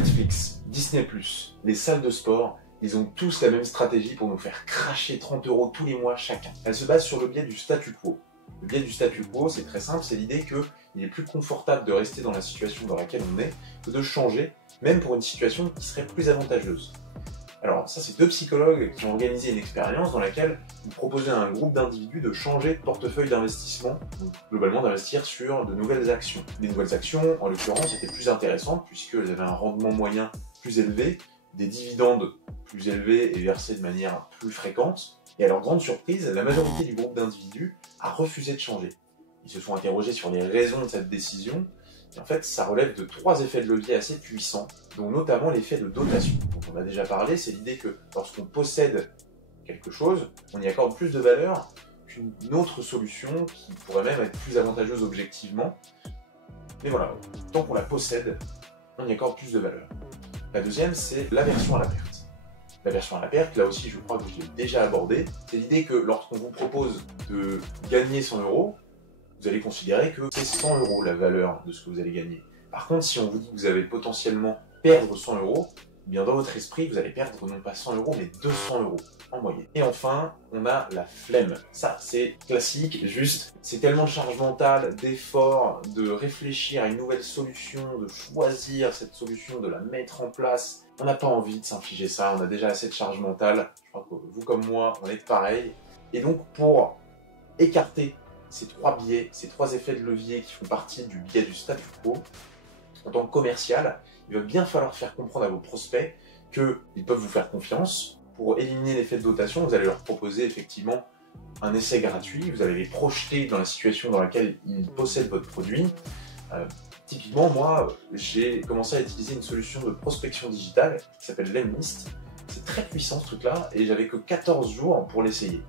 Netflix, Disney+, les salles de sport, ils ont tous la même stratégie pour nous faire cracher 30 € tous les mois chacun. Elle se base sur le biais du statu quo. Le biais du statu quo, c'est très simple, c'est l'idée qu'il est plus confortable de rester dans la situation dans laquelle on est que de changer, même pour une situation qui serait plus avantageuse. Alors ça, c'est deux psychologues qui ont organisé une expérience dans laquelle ils proposaient à un groupe d'individus de changer de portefeuille d'investissement, donc globalement d'investir sur de nouvelles actions. Les nouvelles actions, en l'occurrence, étaient plus intéressantes puisqu'elles avaient un rendement moyen plus élevé, des dividendes plus élevés et versés de manière plus fréquente. Et à leur grande surprise, la majorité du groupe d'individus a refusé de changer. Ils se sont interrogés sur les raisons de cette décision. Et en fait, ça relève de 3 effets de levier assez puissants, dont notamment l'effet de dotation, dont on a déjà parlé. C'est l'idée que lorsqu'on possède quelque chose, on y accorde plus de valeur qu'une autre solution qui pourrait même être plus avantageuse objectivement. Mais voilà, tant qu'on la possède, on y accorde plus de valeur. La deuxième, c'est l'aversion à la perte. L'aversion à la perte, là aussi, je crois que je l'ai déjà abordé. C'est l'idée que lorsqu'on vous propose de gagner 100 €, vous allez considérer que c'est 100 € la valeur de ce que vous allez gagner. Par contre, si on vous dit que vous allez potentiellement perdre 100 €, eh bien dans votre esprit, vous allez perdre non pas 100 € mais 200 € en moyenne. Et enfin, on a la flemme. Ça, c'est classique, juste, c'est tellement de charge mentale, d'effort, de réfléchir à une nouvelle solution, de choisir cette solution, de la mettre en place. On n'a pas envie de s'infliger ça, on a déjà assez de charge mentale. Je crois que vous comme moi, on est pareil. Et donc, pour écarter ces 3 biais, ces 3 effets de levier qui font partie du biais du statu quo, en tant que commercial, il va bien falloir faire comprendre à vos prospects qu'ils peuvent vous faire confiance. Pour éliminer l'effet de dotation, vous allez leur proposer effectivement un essai gratuit, vous allez les projeter dans la situation dans laquelle ils possèdent votre produit. Typiquement, moi, j'ai commencé à utiliser une solution de prospection digitale qui s'appelle Lemlist. C'est très puissant ce truc-là et j'avais que 14 jours pour l'essayer.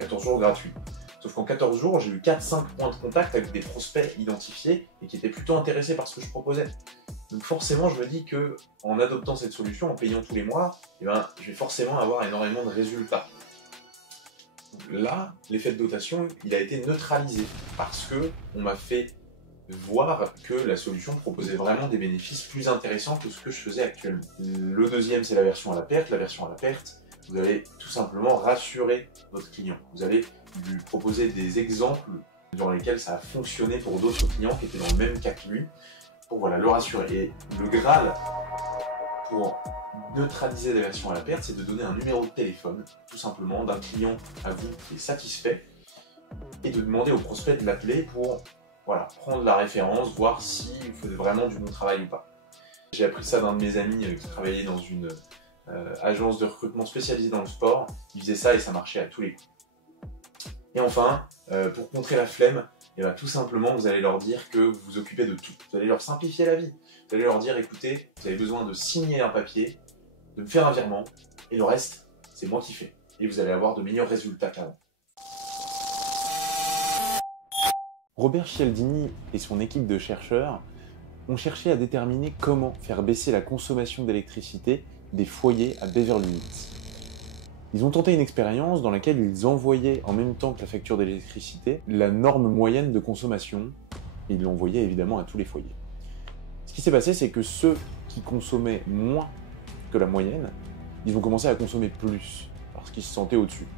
14 jours gratuits. Sauf qu'en 14 jours, j'ai eu 4-5 points de contact avec des prospects identifiés et qui étaient plutôt intéressés par ce que je proposais. Donc forcément, je me dis que en adoptant cette solution, en payant tous les mois, eh ben, je vais forcément avoir énormément de résultats. Donc là, l'effet de dotation, il a été neutralisé parce que on m'a fait voir que la solution proposait vraiment des bénéfices plus intéressants que ce que je faisais actuellement. Le deuxième, c'est l'aversion à la perte. L'aversion à la perte, vous allez tout simplement rassurer votre client. Vous allez lui proposer des exemples dans lesquels ça a fonctionné pour d'autres clients qui étaient dans le même cas que lui, pour voilà, le rassurer. Et le Graal pour neutraliser l'aversion à la perte, c'est de donner un numéro de téléphone, tout simplement, d'un client à vous qui est satisfait, et de demander au prospect de l'appeler pour voilà, prendre la référence, voir si vous faites vraiment du bon travail ou pas. J'ai appris ça d'un de mes amis qui travaillait dans une agence de recrutement spécialisée dans le sport. Il faisait ça et ça marchait à tous les coups. Et enfin, pour contrer la flemme, et bien, tout simplement, vous allez leur dire que vous vous occupez de tout. Vous allez leur simplifier la vie. Vous allez leur dire, écoutez, vous avez besoin de signer un papier, de me faire un virement, et le reste, c'est moi qui fais. Et vous allez avoir de meilleurs résultats qu'avant. Robert Cialdini et son équipe de chercheurs ont cherché à déterminer comment faire baisser la consommation d'électricité des foyers à Beverly Hills. Ils ont tenté une expérience dans laquelle ils envoyaient en même temps que la facture d'électricité la norme moyenne de consommation et ils l'envoyaient évidemment à tous les foyers. Ce qui s'est passé, c'est que ceux qui consommaient moins que la moyenne, ils ont commencé à consommer plus parce qu'ils se sentaient au-dessus.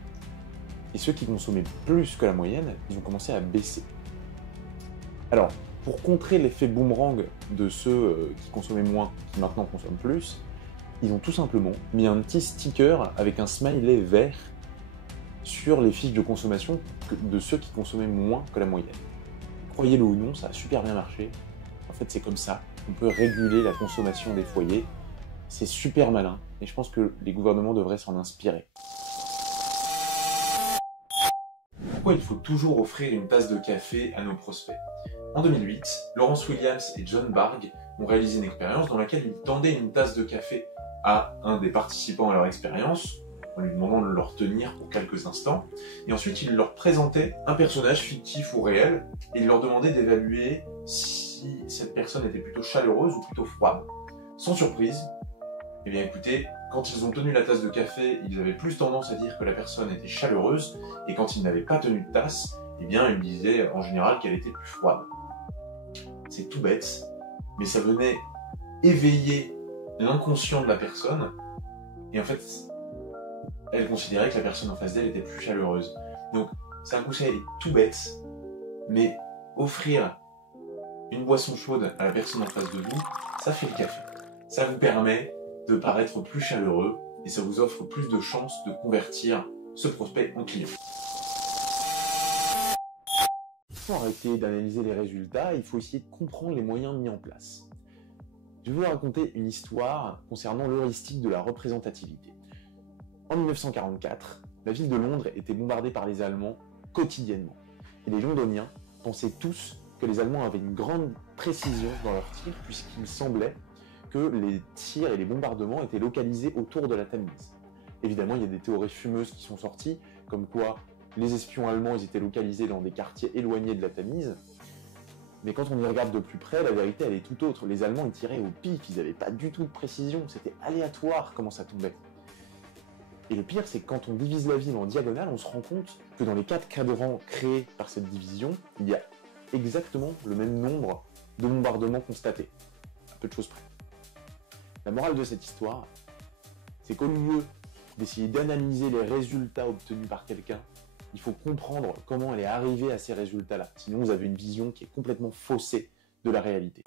Et ceux qui consommaient plus que la moyenne, ils ont commencé à baisser. Alors, pour contrer l'effet boomerang de ceux qui consommaient moins, qui maintenant consomment plus, ils ont tout simplement mis un petit sticker avec un smiley vert sur les fiches de consommation de ceux qui consommaient moins que la moyenne. Croyez-le ou non, ça a super bien marché. En fait, c'est comme ça qu'on peut réguler la consommation des foyers. C'est super malin et je pense que les gouvernements devraient s'en inspirer. Pourquoi il faut toujours offrir une tasse de café à nos prospects? En 2008, Lawrence Williams et John Bargh ont réalisé une expérience dans laquelle ils tendaient une tasse de café à un des participants à leur expérience, en lui demandant de le retenir pour quelques instants, et ensuite ils leur présentaient un personnage fictif ou réel, et ils leur demandaient d'évaluer si cette personne était plutôt chaleureuse ou plutôt froide. Sans surprise, eh bien écoutez, quand ils ont tenu la tasse de café, ils avaient plus tendance à dire que la personne était chaleureuse, et quand ils n'avaient pas tenu de tasse, eh bien ils disaient en général qu'elle était plus froide. C'est tout bête, mais ça venait éveiller l'inconscient de la personne, et en fait, elle considérait que la personne en face d'elle était plus chaleureuse. Donc, c'est un conseil tout bête, mais offrir une boisson chaude à la personne en face de vous, ça fait le café. Ça vous permet de paraître plus chaleureux et ça vous offre plus de chances de convertir ce prospect en client. Il faut arrêter d'analyser les résultats, il faut essayer de comprendre les moyens mis en place. Je vais vous raconter une histoire concernant l'heuristique de la représentativité. En 1944, la ville de Londres était bombardée par les Allemands quotidiennement. Et les Londoniens pensaient tous que les Allemands avaient une grande précision dans leurs tirs, puisqu'il semblait que les tirs et les bombardements étaient localisés autour de la Tamise. Évidemment, il y a des théories fumeuses qui sont sorties, comme quoi les espions allemands ils étaient localisés dans des quartiers éloignés de la Tamise. Mais quand on y regarde de plus près, la vérité elle est tout autre. Les Allemands ils tiraient au pif, ils n'avaient pas du tout de précision, c'était aléatoire comment ça tombait. Et le pire, c'est que quand on divise la ville en diagonale, on se rend compte que dans les 4 cadrans créés par cette division, il y a exactement le même nombre de bombardements constatés. À peu de choses près. La morale de cette histoire, c'est qu'au lieu d'essayer d'analyser les résultats obtenus par quelqu'un, il faut comprendre comment elle est arrivée à ces résultats-là. Sinon, vous avez une vision qui est complètement faussée de la réalité.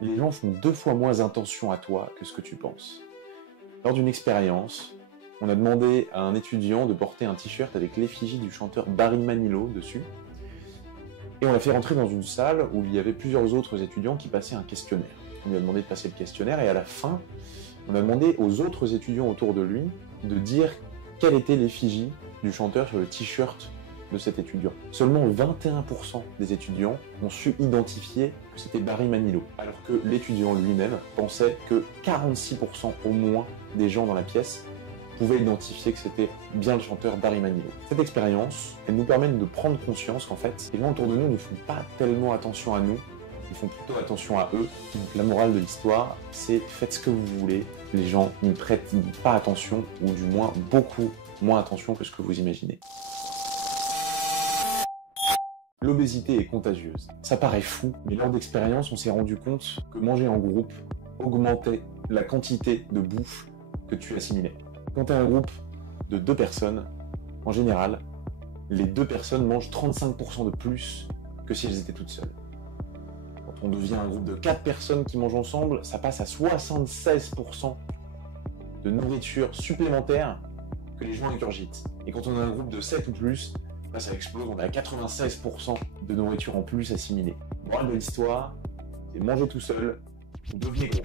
Les gens font 2 fois moins attention à toi que ce que tu penses. Lors d'une expérience, on a demandé à un étudiant de porter un t-shirt avec l'effigie du chanteur Barry Manilow dessus. Et on l'a fait rentrer dans une salle où il y avait plusieurs autres étudiants qui passaient un questionnaire. On lui a demandé de passer le questionnaire et à la fin, on a demandé aux autres étudiants autour de lui de dire quelle était l'effigie du chanteur sur le t-shirt de cet étudiant. Seulement 21% des étudiants ont su identifier que c'était Barry Manilow, alors que l'étudiant lui-même pensait que 46% au moins des gens dans la pièce pouvaient identifier que c'était bien le chanteur Barry Manilow. Cette expérience, elle nous permet de prendre conscience qu'en fait, les gens autour de nous ne font pas tellement attention à nous, ils font plutôt attention à eux. Donc la morale de l'histoire, c'est faites ce que vous voulez, les gens n'y prêtent pas attention, ou du moins beaucoup moins attention que ce que vous imaginez. L'obésité est contagieuse. Ça paraît fou, mais lors d'expériences, on s'est rendu compte que manger en groupe augmentait la quantité de bouffe que tu assimilais. Quand tu as un groupe de 2 personnes, en général, les 2 personnes mangent 35% de plus que si elles étaient toutes seules. Quand on devient un groupe de 4 personnes qui mangent ensemble, ça passe à 76% de nourriture supplémentaire que les gens ingurgitent. Et quand on a un groupe de 7 ou plus, là ça explose, on a 96% de nourriture en plus assimilée. Morale de l'histoire, c'est manger tout seul, vous devenez gros.